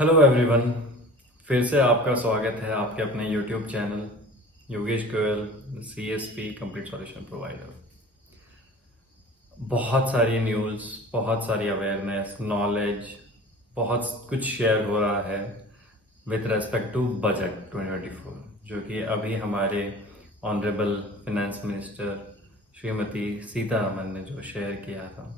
Hello everyone, फिर से आपका स्वागत है आपके अपने YouTube channel Yogesh Goyal CSP complete solution provider. बहुत सारी न्यूज़, बहुत सारी अवेयरनेस, नॉलेज, बहुत कुछ शेयर हो रहा है विथ रेस्पेक्ट टू बजट 2024, जो कि अभी हमारे honourable finance minister Shrimati Sitharaman ने जो शेयर किया था,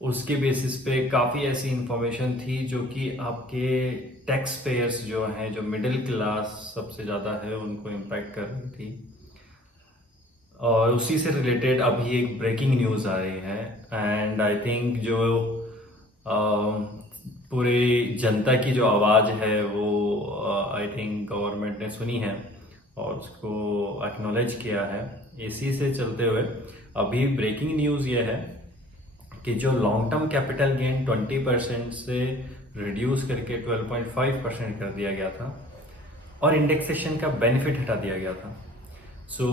उसके बेसिस पे काफ़ी ऐसी इंफॉर्मेशन थी जो कि आपके टैक्स पेयर्स जो हैं, जो मिडिल क्लास सबसे ज़्यादा है, उनको इम्पैक्ट कर रही थी। और उसी से रिलेटेड अभी एक ब्रेकिंग न्यूज़ आ रही है एंड आई थिंक जो पूरी जनता की जो आवाज़ है वो आई थिंक गवर्नमेंट ने सुनी है और उसको एक्नॉलेज किया है। इसी से चलते हुए अभी ब्रेकिंग न्यूज़ ये है कि जो लॉन्ग टर्म कैपिटल गेन 20% से रिड्यूस करके 12.5% कर दिया गया था और इंडेक्सेशन का बेनिफिट हटा दिया गया था। सो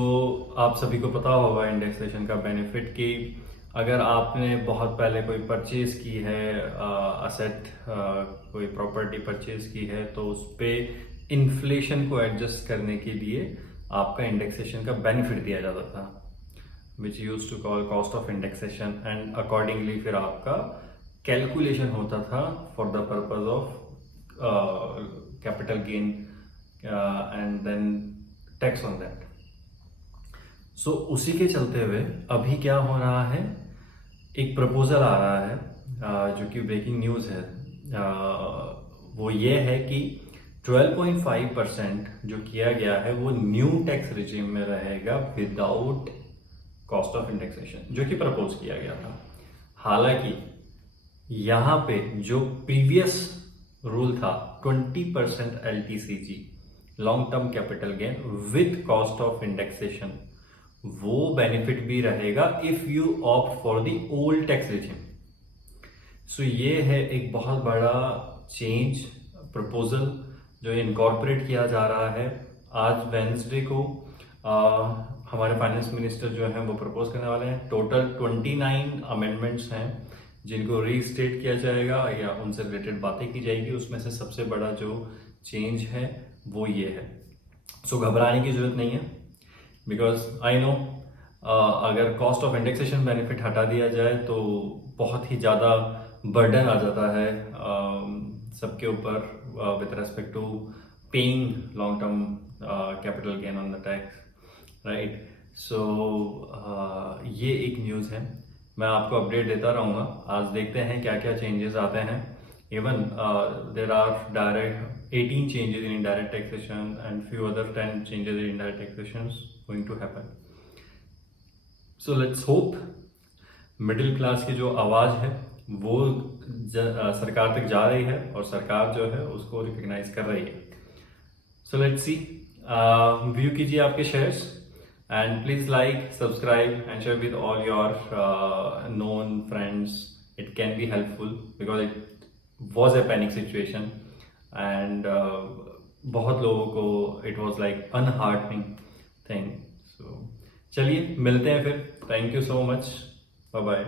आप सभी को पता होगा इंडेक्सेशन का बेनिफिट कि अगर आपने बहुत पहले कोई परचेज की है, असेट कोई प्रॉपर्टी परचेज की है, तो उस पर इन्फ्लेशन को एडजस्ट करने के लिए आपका इंडेक्सेशन का बेनिफिट दिया जाता था, which use to call cost of indexation. And accordingly फिर आपका कैलकुलेशन होता था for the purpose of capital gain and then tax on that. So उसी के चलते हुए अभी क्या हो रहा है, एक प्रपोजल आ रहा है जो कि ब्रेकिंग न्यूज़ है। वो ये है कि 12.5% जो किया गया है वो न्यू टैक्स रिजीम में रहेगा विदाउट कॉस्ट ऑफ इंडेक्सेशन, जो कि प्रपोज किया गया था। हालांकि यहाँ पे जो प्रीवियस रूल था 20% LTCG, long term capital gain with cost of indexation, वो बेनिफिट भी रहेगा if you opt for the old tax regime. So ये है एक बहुत बड़ा चेंज प्रपोजल जो इनकॉर्पोरेट किया जा रहा है। आज वेंसडे को हमारे फाइनेंस मिनिस्टर जो हैं वो प्रपोज करने वाले हैं। टोटल 29 अमेंडमेंट्स हैं जिनको रीस्टेट किया जाएगा या उनसे रिलेटेड बातें की जाएगी। उसमें से सबसे बड़ा जो चेंज है वो ये है। सो घबराने की जरूरत नहीं है, बिकॉज आई नो अगर कॉस्ट ऑफ इंडेक्सेशन बेनिफिट हटा दिया जाए तो बहुत ही ज़्यादा बर्डन आ जाता है सबके ऊपर with respect to paying long term capital gain on the tax, right. So ये एक न्यूज़ है, मैं आपको अपडेट देता रहूँगा। आज देखते हैं क्या क्या चेंजेस आते हैं। Even there are direct 18 changes in indirect taxation and few other 10 changes in indirect taxation going to happen. So let's hope middle class की जो आवाज़ है वो सरकार तक जा रही है और सरकार जो है उसको रिकग्नाइज कर रही है। सो लेट्स सी, व्यू कीजिए आपके shares and please like, subscribe and share with all your known friends. It can be helpful because it was a panic situation and बहुत लोगों को it was like unheartening thing. So चलिए मिलते हैं फिर। Thank you so much, bye bye.